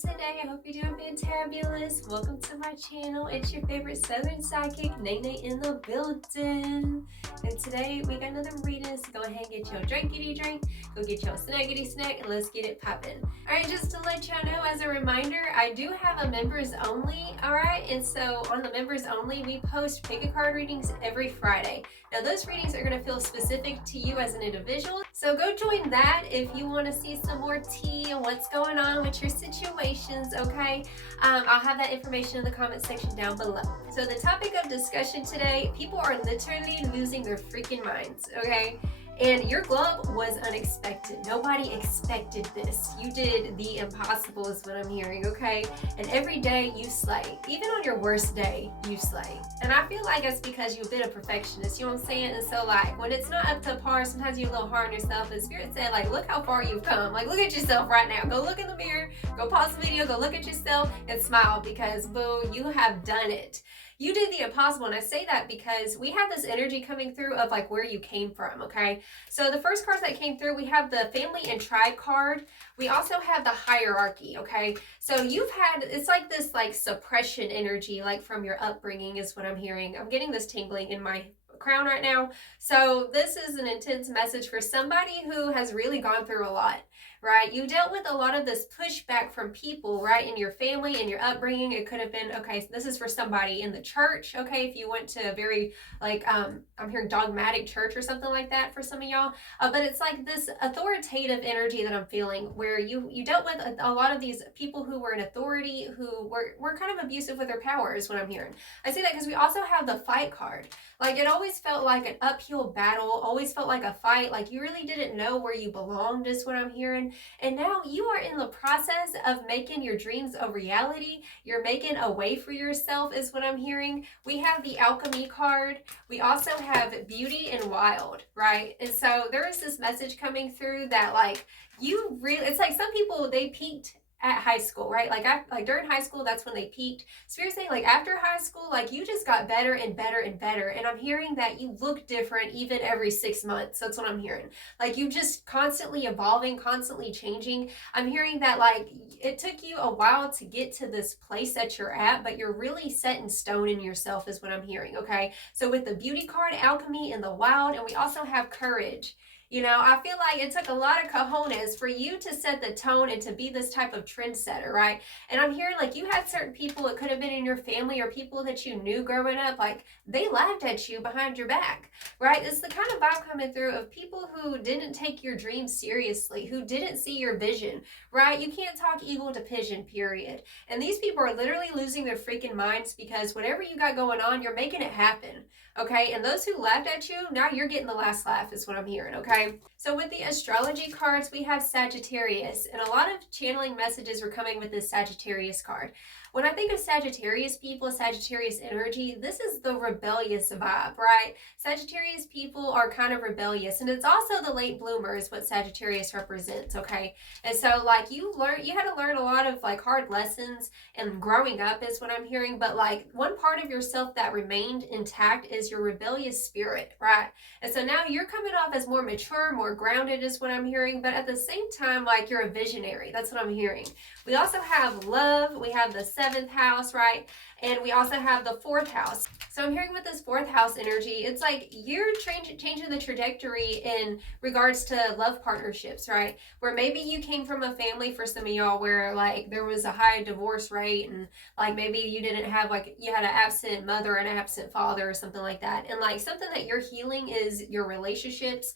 today? I hope you're doing fantabulous. Welcome to my channel. It's your favorite Southern Psychic, Nene in the building. And today we got another reading, so go ahead and get your drinkity drink, go get your snackity snack, and let's get it popping. Alright, just to let y'all know, as a reminder, I do have a members only, alright? And so on the members only, we post pick a card readings every Friday. Now those readings are going to feel specific to you as an individual, so go join that if you want to see some more tea and what's going on with your situations, okay? I'll have that information in the comment section down below. So the topic of discussion today, people are literally losing their freaking minds, okay? And your glove was unexpected. Nobody expected this. You did the impossible is what I'm hearing, okay? And every day you slay. Even on your worst day, you slay. And I feel like it's because you've been a perfectionist, you know what I'm saying? And so like, when it's not up to par, sometimes you're a little hard on yourself. And Spirit said like, look how far you've come. Like, look at yourself right now. Go look in the mirror, go pause the video, go look at yourself and smile because boo, you have done it. You did the impossible, and I say that because we have this energy coming through of like where you came from, okay? So the first cards that came through, we have the family and tribe card. We also have the hierarchy, okay? So you've had, it's like this like suppression energy, like from your upbringing is what I'm hearing. I'm getting this tingling in my crown right now. So this is an intense message for somebody who has really gone through a lot, right? You dealt with a lot of this pushback from people, right? In your family, in your upbringing. It could have been, okay, this is for somebody in the church, okay? If you went to a very, like, I'm hearing dogmatic church or something like that for some of y'all. But it's like this authoritative energy that I'm feeling where you dealt with a lot of these people who were in authority, who were kind of abusive with their power is what I'm hearing. I say that because we also have the fight card. Like, it always felt like an uphill battle, always felt like a fight, like you really didn't know where you belonged is what I'm hearing. And now you are in the process of making your dreams a reality. You're making a way for yourself is what I'm hearing. We have the alchemy card. We also have beauty and wild, right? And so there is this message coming through that like you really, it's like some people, they peaked at high school, right? Like during high school, that's when they peaked. Spirit saying like after high school, like you just got better and better and better. And I'm hearing that you look different even every 6 months. That's what I'm hearing. Like you just constantly evolving, constantly changing. I'm hearing that like it took you a while to get to this place that you're at, but you're really set in stone in yourself is what I'm hearing, okay? So with the beauty card, alchemy, and the wild, and we also have courage. You know, I feel like it took a lot of cojones for you to set the tone and to be this type of trendsetter, right? And I'm hearing like you had certain people, it could have been in your family or people that you knew growing up, like they laughed at you behind your back, right? It's the kind of vibe coming through of people who didn't take your dreams seriously, who didn't see your vision, right? You can't talk eagle to pigeon, period. And these people are literally losing their freaking minds because whatever you got going on, you're making it happen, okay? And those who laughed at you, now you're getting the last laugh is what I'm hearing, okay? So with the astrology cards, we have Sagittarius, and a lot of channeling messages are coming with this Sagittarius card. When I think of Sagittarius people, Sagittarius energy, this is the rebellious vibe, right? Sagittarius people are kind of rebellious, and it's also the late bloomers, what Sagittarius represents, okay? And so like you had to learn a lot of like hard lessons and growing up is what I'm hearing, but like one part of yourself that remained intact is your rebellious spirit, right? And so now you're coming off as more mature, more grounded is what I'm hearing, but at the same time, like you're a visionary. That's what I'm hearing. We also have love. We have the 7th house, right? And we also have the 4th house. So I'm hearing with this 4th house energy, it's like you're changing the trajectory in regards to love partnerships, right? Where maybe you came from a family for some of y'all where like there was a high divorce rate and like maybe you didn't have like, you had an absent mother and an absent father or something like that. And like something that you're healing is your relationships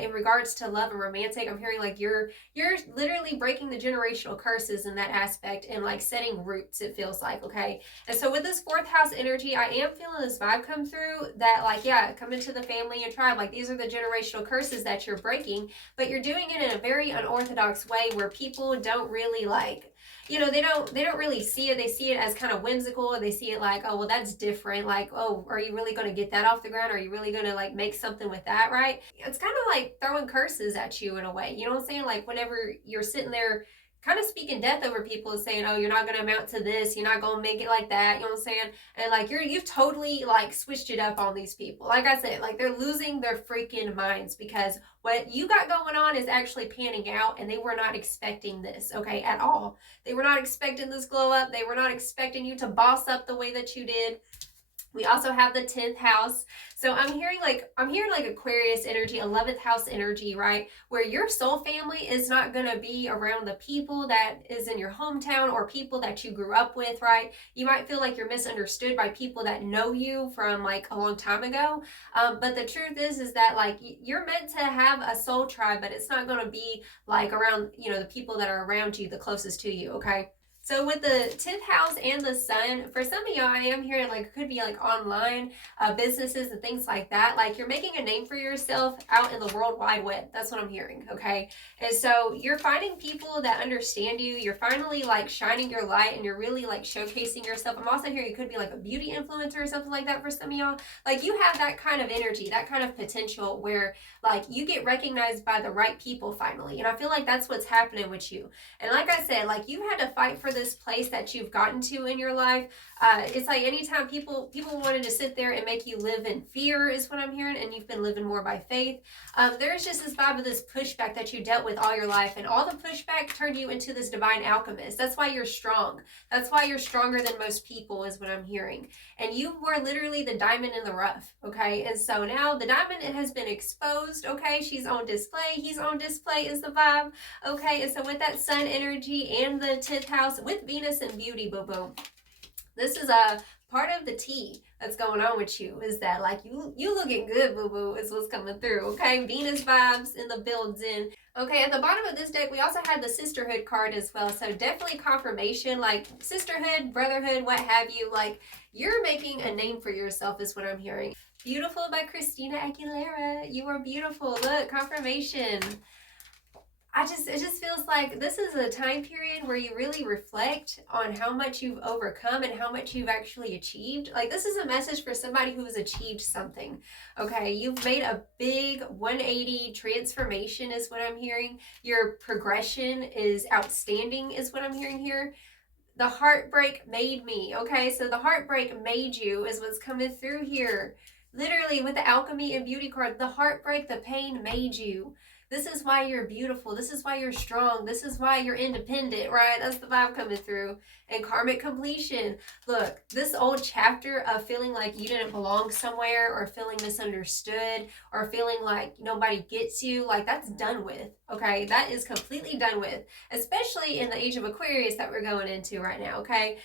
in regards to love and romantic. I'm hearing like you're literally breaking the generational curses in that aspect and like setting roots, it feels like, okay? And so with this 4th house energy, I am feeling this vibe come through that like, yeah, come into the family and tribe. Like these are the generational curses that you're breaking, but you're doing it in a very unorthodox way where people don't really like, you know, they don't really see it. They see it as kind of whimsical. They see it like, oh, well, that's different. Like, oh, are you really going to get that off the ground? Are you really going to like make something with that, right? It's kind of like throwing curses at you in a way. You know what I'm saying? Like whenever you're sitting there kind of speaking death over people and saying, oh, you're not going to amount to this, you're not going to make it like that, you know what I'm saying? And like you've totally like switched it up on these people. Like I said, like they're losing their freaking minds because what you got going on is actually panning out, and they were not expecting this, okay, at all. They were not expecting this glow up. They were not expecting you to boss up the way that you did. We also have the 10th house. So I'm hearing like Aquarius energy, 11th house energy, right? Where your soul family is not going to be around the people that is in your hometown or people that you grew up with, right? You might feel like you're misunderstood by people that know you from like a long time ago. But the truth is that like you're meant to have a soul tribe, but it's not going to be like around, you know, the people that are around you, the closest to you, okay? So with the 10th house and the sun, for some of y'all, I am hearing like it could be like online businesses and things like that. Like you're making a name for yourself out in the World Wide Web. That's what I'm hearing, okay? And so you're finding people that understand you. You're finally like shining your light and you're really like showcasing yourself. I'm also hearing it could be like a beauty influencer or something like that for some of y'all. Like you have that kind of energy, that kind of potential where like you get recognized by the right people finally. And I feel like that's what's happening with you. And like I said, like you had to fight for this place that you've gotten to in your life. It's like anytime people wanted to sit there and make you live in fear is what I'm hearing, and you've been living more by faith. There's just this vibe of this pushback that you dealt with all your life, and all the pushback turned you into this divine alchemist. That's why you're strong. That's why you're stronger than most people is what I'm hearing. And you were literally the diamond in the rough, okay? And so now the diamond has been exposed, okay? She's on display. He's on display is the vibe, okay? And so with that sun energy and the 10th house with Venus and beauty, boo-boo, this is a part of the tea that's going on with you is that like you looking good, boo-boo, is what's coming through, okay? Venus vibes in the building. Okay, at the bottom of this deck, we also had the sisterhood card as well. So definitely confirmation, like sisterhood, brotherhood, what have you. Like you're making a name for yourself is what I'm hearing. Beautiful by Christina Aguilera. You are beautiful. Look, confirmation. It just feels like this is a time period where you really reflect on how much you've overcome and how much you've actually achieved. Like this is a message for somebody who has achieved something. Okay, you've made a big 180 transformation is what I'm hearing. Your progression is outstanding is what I'm hearing here. The heartbreak made me. Okay, so the heartbreak made you is what's coming through here. Literally with the alchemy and beauty card, the heartbreak, the pain made you. This is why you're beautiful. This is why you're strong. This is why you're independent, right? That's the vibe coming through. And karmic completion. Look, this old chapter of feeling like you didn't belong somewhere or feeling misunderstood or feeling like nobody gets you, like that's done with, okay? That is completely done with, especially in the age of Aquarius that we're going into right now, okay?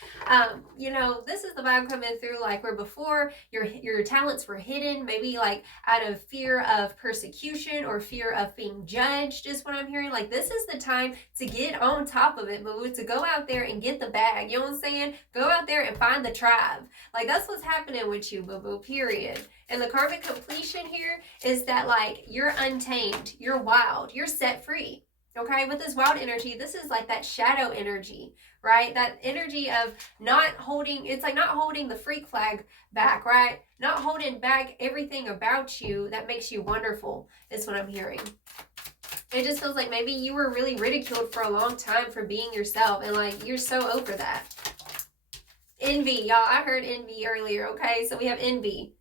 You know, this is the vibe coming through like where before your talents were hidden, maybe like out of fear of persecution or fear of being judged is what I'm hearing. Like this is the time to get on top of it, boo, to go out there and get the bag. You know what I'm saying? Go out there and find the tribe. Like that's what's happening with you, boo-boo, period. And the karmic completion here is that like you're untamed, you're wild, you're set free. Okay, with this wild energy, this is like that shadow energy, right? That energy of not holding, it's like not holding the freak flag back, right? Not holding back everything about you that makes you wonderful is what I'm hearing. It just feels like maybe you were really ridiculed for a long time for being yourself, and like you're so over that. Envy, y'all. I heard envy earlier, okay? So we have envy.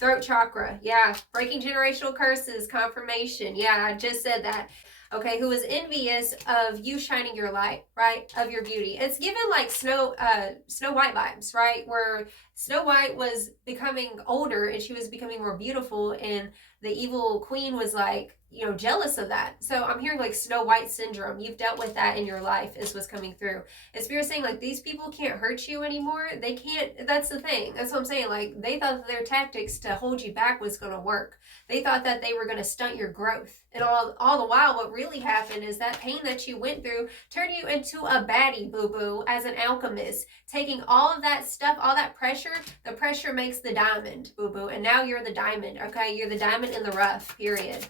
Throat chakra, yeah. Breaking generational curses, confirmation. Yeah, I just said that. Okay, who is envious of you shining your light, right? Of your beauty. It's given like Snow White vibes, right? Where Snow White was becoming older and she was becoming more beautiful, and the evil queen was like, you know, jealous of that. So I'm hearing like Snow White syndrome. You've dealt with that in your life is what's coming through. And Spirit's saying like these people can't hurt you anymore. They can't, that's the thing. That's what I'm saying. Like they thought that their tactics to hold you back was going to work. They thought that they were going to stunt your growth. And all the while, what really happened is that pain that you went through turned you into a baddie, boo-boo, as an alchemist. Taking all of that stuff, all that pressure, the pressure makes the diamond, boo-boo. And now you're the diamond, okay? You're the diamond in the rough, period.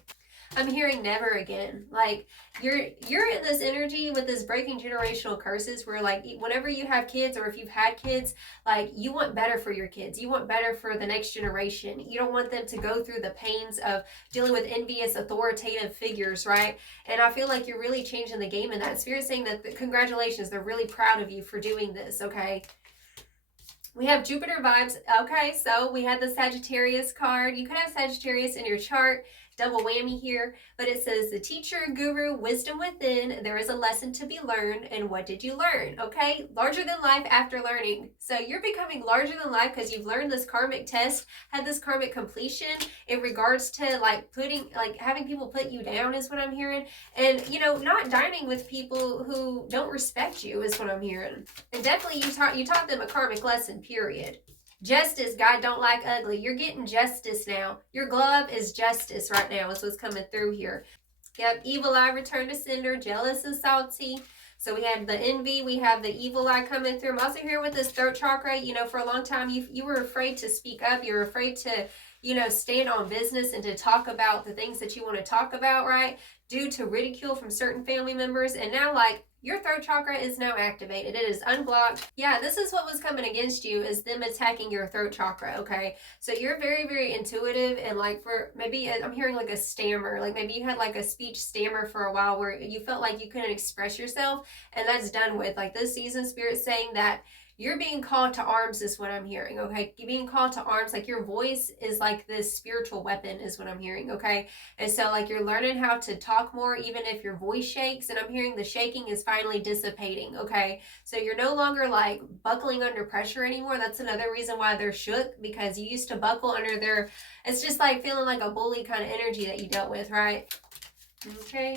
I'm hearing never again. Like you're in this energy with this breaking generational curses where like whenever you have kids or if you've had kids, like you want better for your kids. You want better for the next generation. You don't want them to go through the pains of dealing with envious authoritative figures, right? And I feel like you're really changing the game in that. Spirit saying that congratulations, they're really proud of you for doing this, okay? We have Jupiter vibes. Okay, so we had the Sagittarius card. You could have Sagittarius in your chart. Double whammy here. But it says the teacher, guru, wisdom within. There is a lesson to be learned. And what did you learn? Okay, larger than life after learning. So you're becoming larger than life because you've learned this karmic test, had this karmic completion in regards to like having people put you down is what I'm hearing. And, you know, not dining with people who don't respect you is what I'm hearing. And definitely you taught them a karmic lesson, period. Justice, God don't like ugly. You're getting justice now. Your glove is justice right now is what's coming through here. Yep, evil eye, return to sender, jealous and salty. So we had the envy, we have the evil eye coming through. I'm also here with this throat chakra. You know, for a long time, you were afraid to speak up. You were afraid to, you know, stand on business and to talk about the things that you want to talk about, right? Due to ridicule from certain family members. And now, like, your throat chakra is now activated. It is unblocked. Yeah, this is what was coming against you, is them attacking your throat chakra, okay? So you're very, very intuitive, and like for maybe, I'm hearing like a stammer, like maybe you had like a speech stammer for a while where you felt like you couldn't express yourself, and that's done with. Like this season, Spirit's saying that you're being called to arms is what I'm hearing, okay? You're being called to arms, like your voice is like this spiritual weapon is what I'm hearing, okay? And so like you're learning how to talk more even if your voice shakes, and I'm hearing the shaking is finally dissipating, okay? So you're no longer like buckling under pressure anymore. That's another reason why they're shook, because you used to buckle under their, it's just like feeling like a bully kind of energy that you dealt with, right? Okay.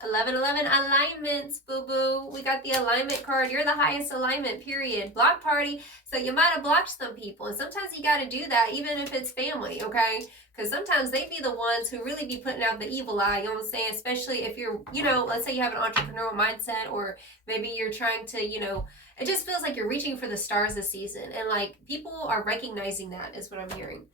1111 alignments, boo-boo. We got the alignment card. You're the highest alignment, period. Block party. So you might have blocked some people. And sometimes you got to do that, even if it's family, okay? Because sometimes they be the ones who really be putting out the evil eye. You know what I'm saying? Especially if you're, you know, let's say you have an entrepreneurial mindset, or maybe you're trying to, you know, it just feels like you're reaching for the stars this season. And like people are recognizing that is what I'm hearing.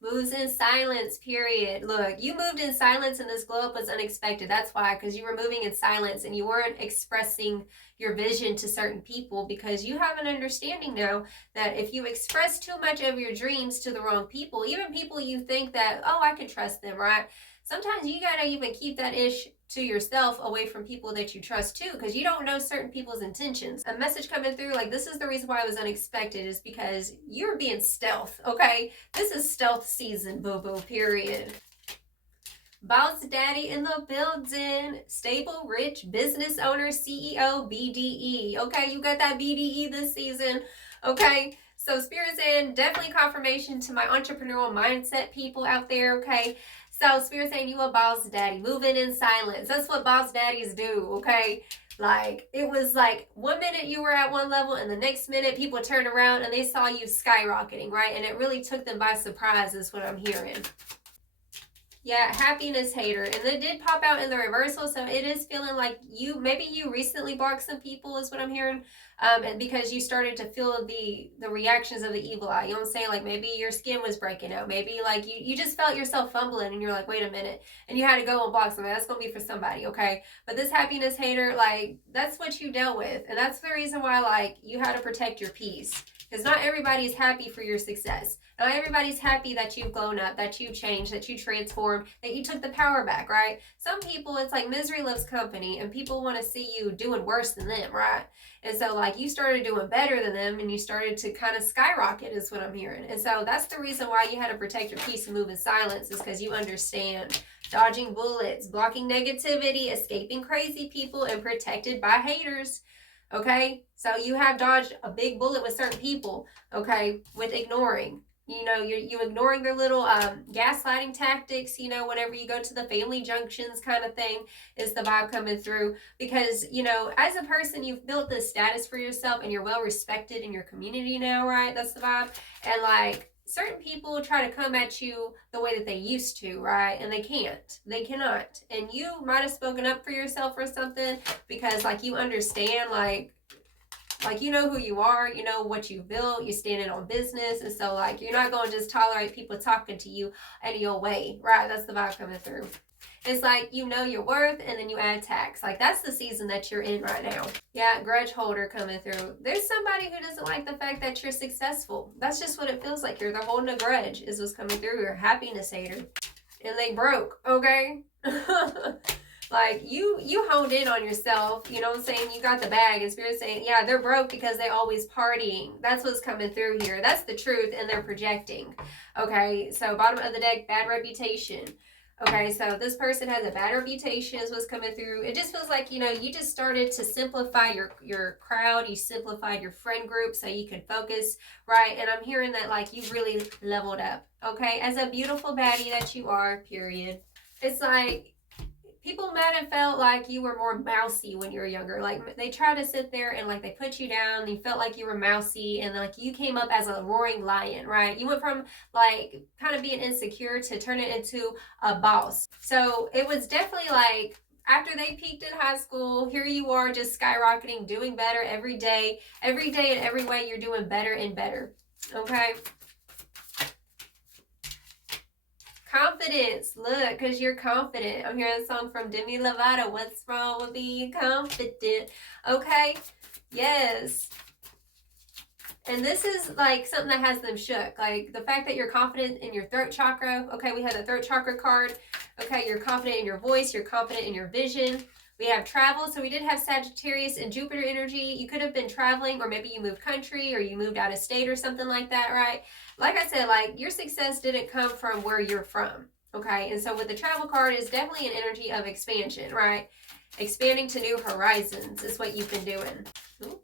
Moves in silence, period. Look, you moved in silence and this glow up was unexpected. That's why, because you were moving in silence and you weren't expressing your vision to certain people, because you have an understanding now that if you express too much of your dreams to the wrong people, even people you think that, oh, I can trust them, right? Sometimes you gotta even keep that ish to yourself away from people that you trust too, because you don't know certain people's intentions. A message coming through, like this is the reason why it was unexpected, is because you're being stealth, okay? This is stealth season, boo-boo, period. Boss daddy in the building. Stable, rich, business owner, CEO, BDE. Okay, you got that BDE this season, okay? So Spirit's in, definitely confirmation to my entrepreneurial mindset people out there, okay? So Spirit saying you a boss daddy, moving in silence. That's what boss daddies do, okay? Like, it was like 1 minute you were at one level and the next minute people turned around and they saw you skyrocketing, right? And it really took them by surprise is what I'm hearing. Yeah, happiness hater. And it did pop out in the reversal, so it is feeling like maybe you recently blocked some people is what I'm hearing. And because you started to feel the reactions of the evil eye. You know what I'm saying? Like maybe your skin was breaking out. Maybe like you just felt yourself fumbling and you're like, wait a minute. And you had to go and block somebody. That's going to be for somebody, okay? But this happiness hater, like that's what you dealt with. And that's the reason why like you had to protect your peace. Because not everybody is happy for your success. Not everybody's happy that you've grown up, that you've changed, that you transformed, that you took the power back, right? Some people, it's like misery loves company, and people want to see you doing worse than them, right? And so, like, you started doing better than them, and you started to kind of skyrocket, is what I'm hearing. And so that's the reason why you had to protect your peace and move in silence, is because you understand. Dodging bullets, blocking negativity, escaping crazy people, and protected by haters. Okay, so you have dodged a big bullet with certain people, okay, with ignoring. You know, you ignoring their little gaslighting tactics, you know, whenever you go to the family junctions kind of thing is the vibe coming through. Because, you know, as a person, you've built this status for yourself and you're well respected in your community now, right? That's the vibe. And like certain people try to come at you the way that they used to, right? And they can't. They cannot. And you might have spoken up for yourself or something because like you understand like Like, you know who you are, you know what you built, you're standing on business. And so, like, you're not going to just tolerate people talking to you any old way, right? That's the vibe coming through. It's like, you know your worth, and then you add tax. Like, that's the season that you're in right now. Yeah, grudge holder coming through. There's somebody who doesn't like the fact that you're successful. That's just what it feels like. They're holding a grudge is what's coming through. You're a happiness hater. And they broke, okay? Like, you honed in on yourself, you know what I'm saying? You got the bag, and Spirit's saying, yeah, they're broke because they always partying. That's what's coming through here. That's the truth, and they're projecting. Okay, so bottom of the deck, bad reputation. Okay, so this person has a bad reputation is what's coming through. It just feels like, you know, you just started to simplify your crowd. You simplified your friend group so you can focus, right? And I'm hearing that, like, you really leveled up, okay? As a beautiful baddie that you are, period. It's like, people might have felt like you were more mousy when you were younger. Like, they try to sit there and, like, they put you down, and you felt like you were mousy, and, like, you came up as a roaring lion, right? You went from, like, kind of being insecure to turn it into a boss. So it was definitely like, after they peaked in high school, here you are just skyrocketing, doing better every day in every way. You're doing better and better, okay? Confidence. Look, because you're confident. I'm hearing a song from Demi Lovato. What's wrong with being confident? Okay. Yes. And this is like something that has them shook. Like the fact that you're confident in your throat chakra. Okay, we have the throat chakra card. Okay, you're confident in your voice. You're confident in your vision. We have travel. So we did have Sagittarius and Jupiter energy. You could have been traveling, or maybe you moved country, or you moved out of state or something like that, right? Like I said, like your success didn't come from where you're from, okay? And so with the travel card, it's definitely an energy of expansion, right? Expanding to new horizons is what you've been doing. Ooh.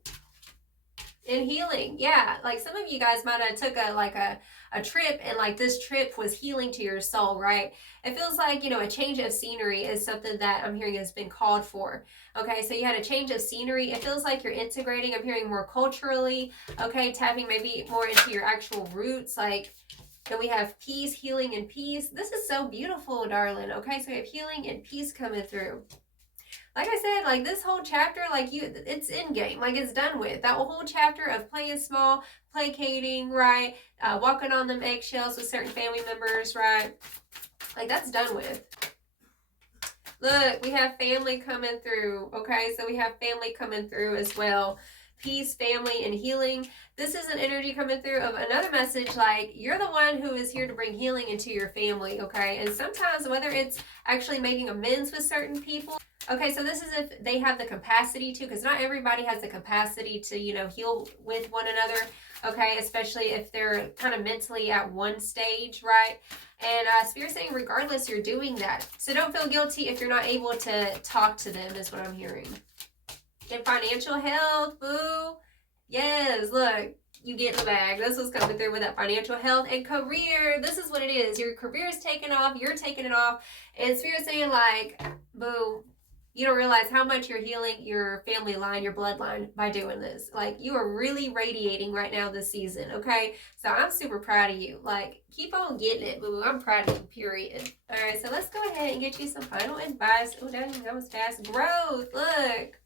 And healing, yeah. Like some of you guys might have took a trip, and like this trip was healing to your soul, right? It feels like, you know, a change of scenery is something that I'm hearing has been called for. Okay, so you had a change of scenery. It feels like you're integrating. I'm hearing more culturally, okay, tapping maybe more into your actual roots, like. And we have peace, healing, and peace. This is so beautiful, darling. Okay, so we have healing and peace coming through. Like I said, like this whole chapter, like it's in game, like it's done with. That whole chapter of playing small, placating, right? Walking on them eggshells with certain family members, right? Like that's done with. Look, we have family coming through, okay? So we have family coming through as well. Peace, family, and healing. This is an energy coming through of another message, like you're the one who is here to bring healing into your family, okay? And sometimes whether it's actually making amends with certain people. Okay, so this is if they have the capacity to, because not everybody has the capacity to, you know, heal with one another, okay? Especially if they're kind of mentally at one stage, right? And Spirit's saying regardless, you're doing that. So don't feel guilty if you're not able to talk to them is what I'm hearing. And financial health, boo. Yes, look, you get in the bag. This was coming through with that financial health and career. This is what it is. Your career is taking off. You're taking it off. And Spirit's saying like, boo, you don't realize how much you're healing your family line, your bloodline by doing this. Like you are really radiating right now this season, okay? So I'm super proud of you. Like keep on getting it, boo. I'm proud of you, period. All right, so let's go ahead and get you some final advice. Oh, dang, that was fast. Growth, look.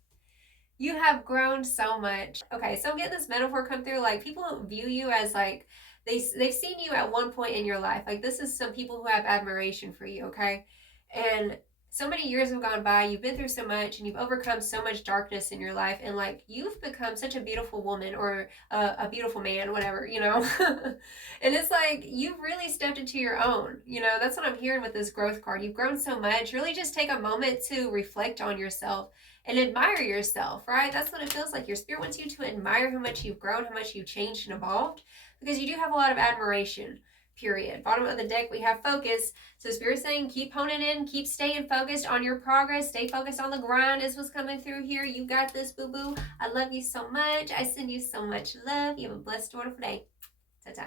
You have grown so much. Okay, so I'm getting this metaphor come through. Like people view you as like, they've seen you at one point in your life. Like this is some people who have admiration for you, okay? And so many years have gone by, you've been through so much, and you've overcome so much darkness in your life, and like you've become such a beautiful woman or a beautiful man, whatever, you know. And it's like you've really stepped into your own, you know. That's what I'm hearing with this growth card. You've grown so much. Really just take a moment to reflect on yourself and admire yourself, right? That's what it feels like. Your spirit wants you to admire how much you've grown, how much you've changed and evolved, because you do have a lot of admiration. Period. Bottom of the deck, we have focus. So Spirit's saying keep honing in, keep staying focused on your progress, stay focused on the grind is what's coming through here. You got this, boo-boo. I love you so much. I send you so much love. You have a blessed, wonderful day. Ta-ta.